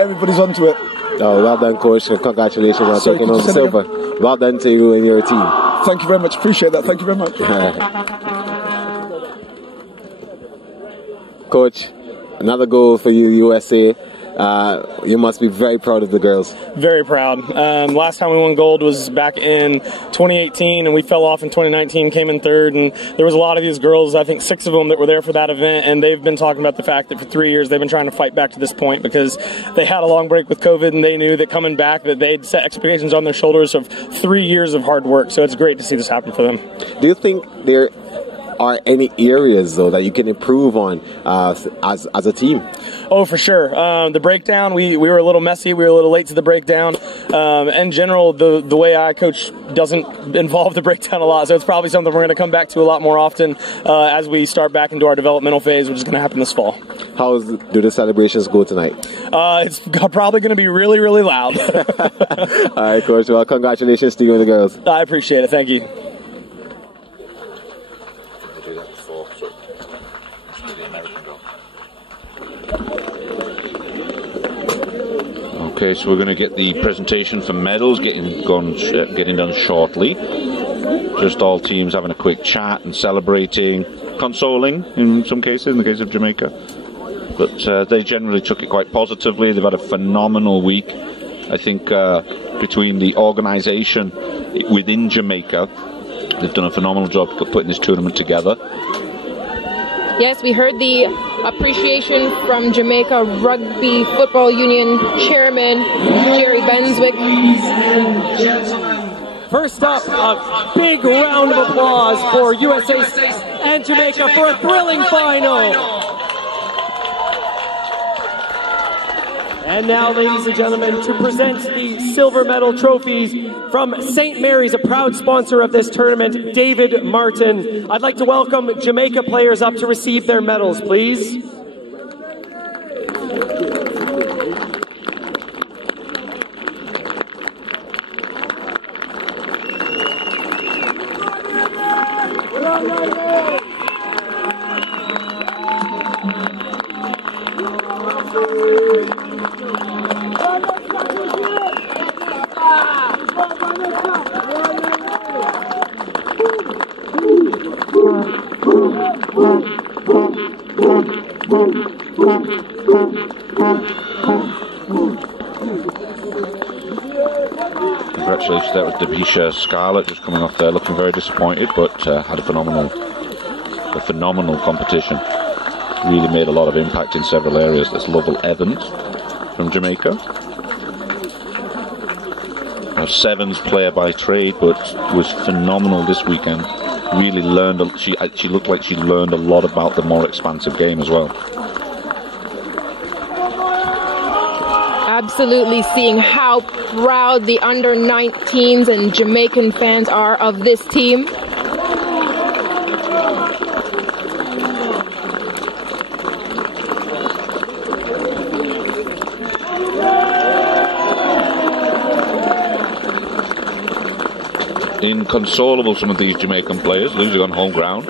Everybody's onto it. Oh, well done, Coach. Congratulations on taking home the silver. Well done to you and your team. Thank you very much. Appreciate that. Thank you very much. Coach, another goal for you, USA. You must be very proud of the girls. Very proud. Last time we won gold was back in 2018, and we fell off in 2019, came in third, and there was a lot of these girls, I think 6 of them, that were there for that event, and they've been talking about the fact that for 3 years they've been trying to fight back to this point because they had a long break with COVID, and they knew that coming back that they'd set expectations on their shoulders of 3 years of hard work, so it's great to see this happen for them. Do you think there are any areas, though, that you can improve on as a team? Oh, for sure. The breakdown, we were a little messy. We were a little late to the breakdown. In general, the way I coach doesn't involve the breakdown a lot, so it's probably something we're going to come back to a lot more often as we start back into our developmental phase, which is going to happen this fall. How do the celebrations go tonight? It's probably going to be really, really loud. All right, Coach. Well, congratulations to you and the girls. I appreciate it. Thank you. Okay, so we're going to get the presentation for medals getting done shortly. Just all teams having a quick chat and celebrating, consoling in some cases, in the case of Jamaica. But they generally took it quite positively. They've had a phenomenal week. I think between the organisation within Jamaica, they've done a phenomenal job putting this tournament together. Yes, we heard the appreciation from Jamaica Rugby Football Union Chairman Jerry Benswick. First up, a big round of applause for USA and Jamaica for a thrilling final. And now, ladies and gentlemen, to present the silver medal trophies from St. Mary's, a proud sponsor of this tournament, David Martin. I'd like to welcome Jamaica players up to receive their medals, please. Congratulations to there was Devisha Scarlett just coming off there, looking very disappointed, but had a phenomenal competition. Really made a lot of impact in several areas. That's Lovell Evans from Jamaica. A sevens player by trade, but was phenomenal this weekend. Really learned. She looked like she learned a lot about the more expansive game as well. Absolutely seeing how proud the under-19s and Jamaican fans are of this team. Inconsolable, some of these Jamaican players losing on home ground.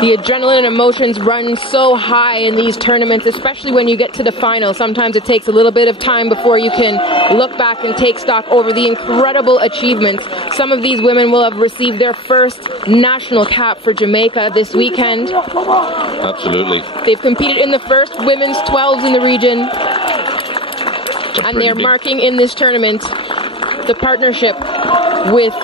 The adrenaline and emotions run so high in these tournaments, especially when you get to the final. Sometimes it takes a little bit of time before you can look back and take stock over the incredible achievements. Some of these women will have received their first national cap for Jamaica this weekend. Absolutely. They've competed in the first women's 12s in the region, and they're marking in this tournament the partnership with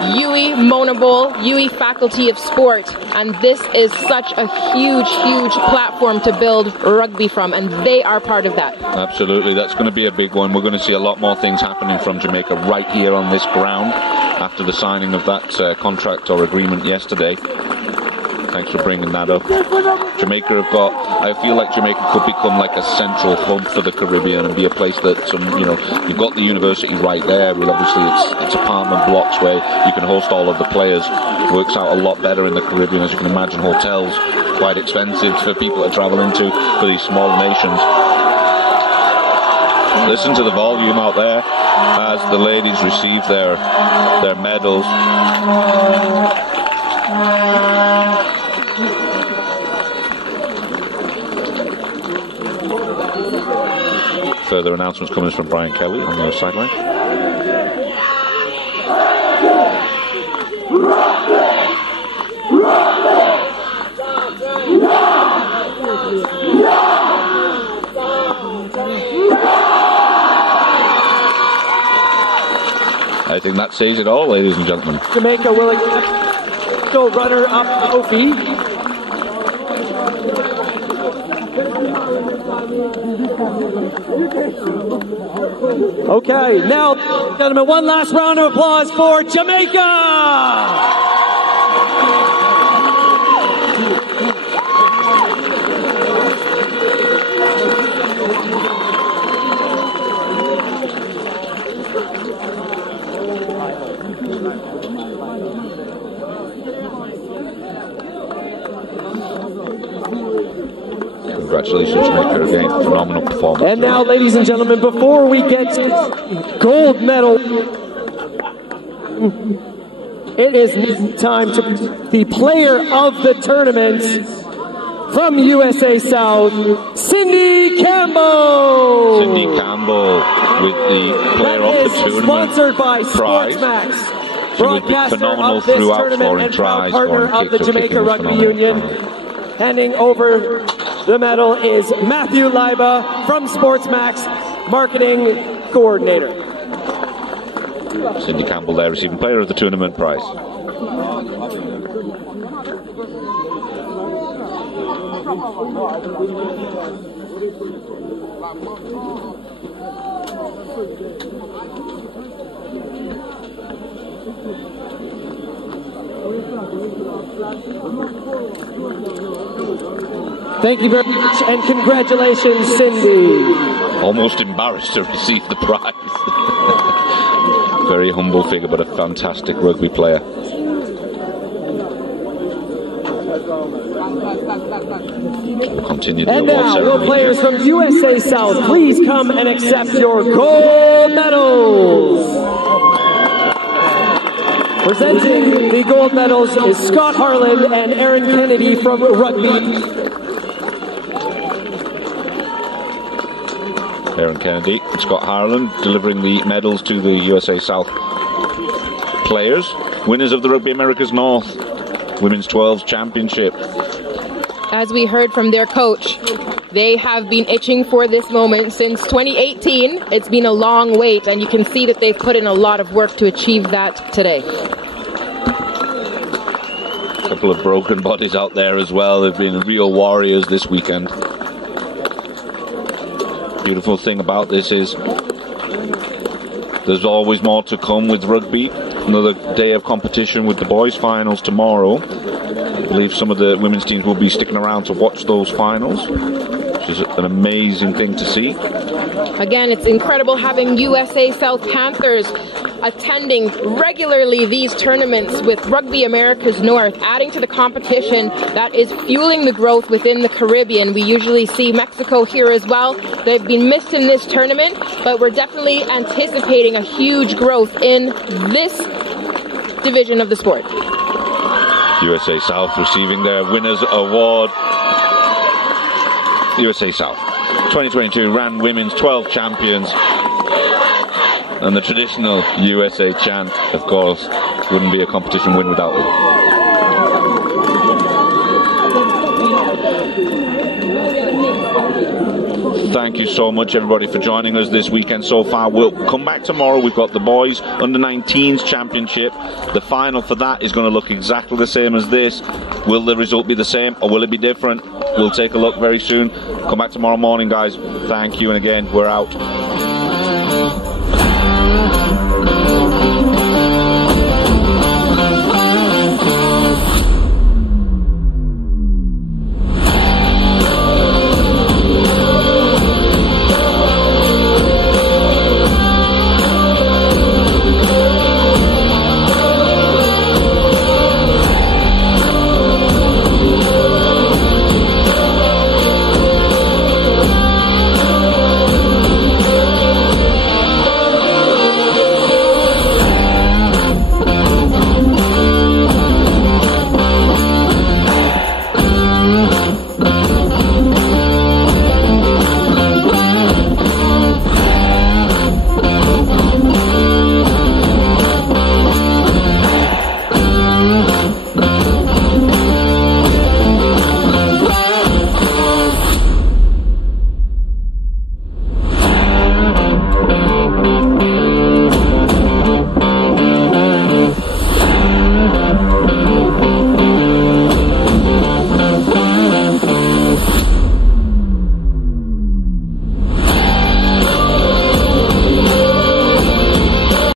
UWI Mona Bowl, UWI Faculty of Sport, and this is such a huge platform to build rugby from, and they are part of that. Absolutely, that's going to be a big one. We're going to see a lot more things happening from Jamaica right here on this ground after the signing of that contract or agreement yesterday. Thanks for bringing that up. Jamaica have got, I feel like Jamaica could become like a central hub for the Caribbean and be a place that you've got the university right there. Well, obviously it's apartment blocks where you can host all of the players. It works out a lot better in the Caribbean, as you can imagine. Hotels quite expensive for people to travel into for these small nations. Listen to the volume out there as the ladies receive their medals. Further announcements coming from Brian Kelly on the sideline. I think that says it all, ladies and gentlemen. Jamaica will accept the runner-up trophy. Okay, now, gentlemen, one last round of applause for Jamaica! Congratulations, Jamaica, again, phenomenal performance. And now, ladies and gentlemen, before we get to gold medal, it is time to the player of the tournament from USA South, Cindy Campbell. Cindy Campbell with the player of the tournament. Sponsored by prize. SportsMax. She would be phenomenal of this throughout, tournament scoring and tries, partner scoring of the kicks, Jamaica Rugby Union. Handing over the medal is Matthew Leiba from SportsMax, marketing coordinator. Cindy Campbell there receiving player of the tournament prize. Thank you very much, and congratulations, Cindy. Almost embarrassed to receive the prize. Very humble figure, but a fantastic rugby player. Continue the and award now, ceremony. will players from USA South please come and accept your gold medals? Presenting the gold medals is Scott Harland and Aaron Kennedy from Rugby. Aaron Kennedy and Scott Harland delivering the medals to the USA South players. Winners of the Rugby Americas North Women's 12s Championship. As we heard from their coach, They have been itching for this moment since 2018. It's been a long wait, and you can see that they've put in a lot of work to achieve that today. A couple of broken bodies out there as well. They've been real warriors this weekend. Beautiful thing about this is there's always more to come with rugby. Another day of competition with the boys' finals tomorrow. I believe some of the women's teams will be sticking around to watch those finals, which is an amazing thing to see. Again, it's incredible having USA South Panthers attending regularly these tournaments with Rugby Americas North, adding to the competition that is fueling the growth within the Caribbean. We usually see Mexico here as well. They've been missed in this tournament, but we're definitely anticipating a huge growth in this division of the sport. USA South receiving their Winners Award. USA South 2022 ran women's 12 champions, and the traditional USA chant, of course, wouldn't be a competition win without it. Thank you so much, everybody, for joining us this weekend so far. We'll come back tomorrow. We've got the boys under-19s championship. The final for that is going to look exactly the same as this. Will the result be the same, or will it be different? We'll take a look very soon. Come back tomorrow morning, guys. Thank you, and again, we're out.